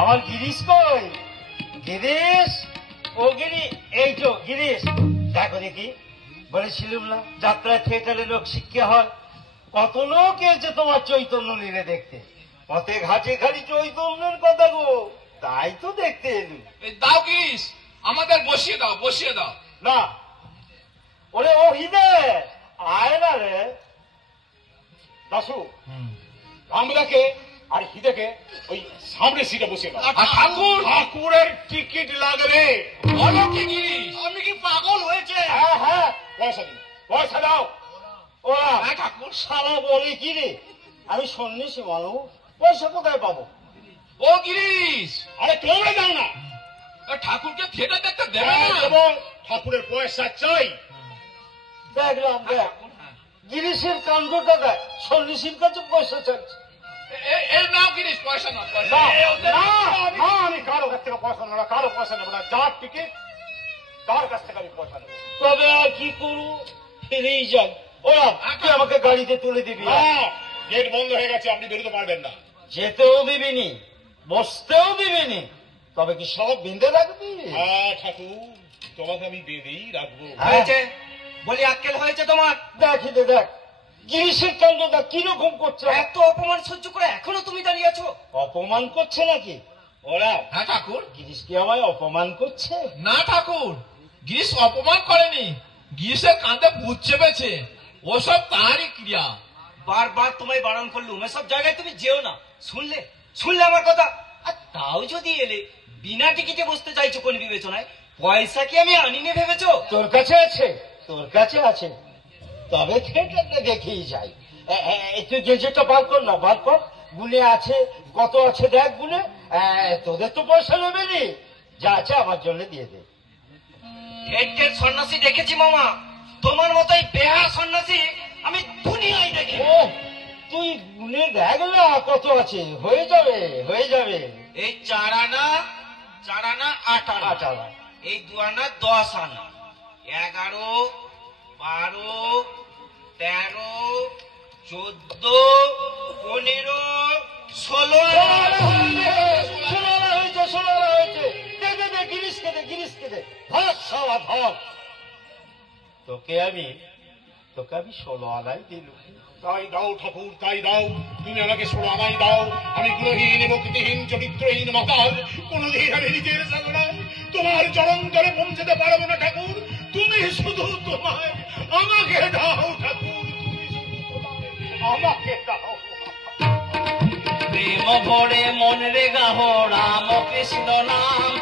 আমার গিরিশ কই? গিরিশ, ও গিরি, এই তো গিরিশ। দেখো দেখি, বলেছিলাম না যাত্রা থিয়েটারে লোক শিক্ষা হয়। কত লোক এসে তোমার চৈতন্য লীলে দেখতে, পথে ঘাটে খালি চৈতন্যের কথা গো, তাই তো দেখতে এলু। দাও গিরিশ, আমাদের বসিয়ে দাও, বসিয়ে দাও। না, ওরে ও হিদে আয় না রে দাসু, আমরাকে আর হিদেকে ওই সামনে সিটে বসে দাও। ঠাকুর, ঠাকুরের টিকিট লাগবে। বলো কি গিরিশ? আমি কি পাগল হয়েছে? হ্যাঁ হ্যাঁ, পয়সা দিন, পয়সা দাও। ওরা হ্যাঁ ঠাকুর। সারা বলে কি রে, আমি সন্ন্যাসী মানুষ, পয়সা কোথায় পাবো? ও গিরিশ, আরে তোমরা দাও না। ঠাকুরকে থিয়েটার দেখতে দেবে হ্যাঁ, না? দেবো। ঠাকুরের পয়সা চাই। দেখলাম দেখ, ঠাকুর, হ্যাঁ। গিরিশের কাণ্ডটা দেখ, সন্ন্যাসীর কাছে পয়সা চাচ্ছে। এই নাও গিরিশ, পয়সা নাও, পয়সা। না, না, না, আমি কারো কাছ থেকে পয়সা নেবো না, কারো পয়সা নেবো না। যার টিকিট তার কাছ থেকে আমি পয়সা নেবো। তবে আর কি করবো, ফিরেই যাই। ওরা তুই আমাকে গাড়িতে তুলে দিবি। হ্যাঁ, গেট বন্ধ হয়ে গেছে, আপনি বেরোতে পারবেন না। যেতেও দিবিনি, বসতেও দিবিনি, তবে কি সব বেঁধে রাখবি? হ্যাঁ ঠাকুর, তোমাকে আমি বেঁধেই রাখবো। হয়েছে? বলি আক্কেল হয়েছে তোমার? দেখি দে দেখ, গিরিশের কাণ্ডটা কিরকম করছে। এত অপমান সহ্য করে এখনো তুমি দাঁড়িয়ে আছো? অপমান করছে নাকি ওরা? হ্যাঁ ঠাকুর। গিরিশ কি আমায় অপমান করছে? না ঠাকুর, গিরিশ অপমান করেনি, গিরিশের কাঁধে ভূত চেপেছে, ওসব তারই ক্রিয়া। বারবার তোমায় বারণ করলুম এসব জায়গায় তুমি যেও না, শুনলে শুনলে আমার কথা? আর তাও যদি এলে, বিনা টিকিটে বসতে চাইছো কোন বিবেচনায়? পয়সা কি আমি আনিনি ভেবেছো? তোর কাছে আছে, তোর কাছে আছে, তবে থিয়েটারটা দেখেই যাই। একটু গেজেটটা বার কর না, বার কর, গুনে আছে কত আছে দেখ গুনে। তোদের তো পয়সা নেবে নি, যা আছে আমার জন্য দিয়ে দে। ঢের সন্ন্যাসী দেখেছি মামা, তোমার মতোই বেহা সন্ন্যাসী আমি দুনিয়ায় দেখি। ও, তুই গুনে দেখ না কত আছে, হয়ে যাবে হয়ে যাবে। এই 4 আনা 8 আনা, 8 আনা, এই 2 আনা 10 আনা, 11, 12, 13, 14, 15, 16 আনা। 16 আনা হয়েছে, 16 আনা হয়েছে। দে দে দে, গিরিশকে দে, গিরিশকে দে, ধর সবা ধর। তোকে আমি 16 আনাই দিলুম। তাই দাও ঠাকুর, তাই দাও। তুমি আমাকে 16 আনাই দাও। আমি গুণহীন, ভক্তিহীন, চরিত্রহীন মাতাল, কোনদিন আমি নিজের সাগরায় তোমার চরণ তলে পৌঁছতে পারবো না ঠাকুর। তুমি শুধু তোমায় আমাকে দাও ঠাকুর, তুমি শুধু তোমায় আমাকে দাও। প্রেম ভরে মন রে গাহ রাম কৃষ্ণ নাম,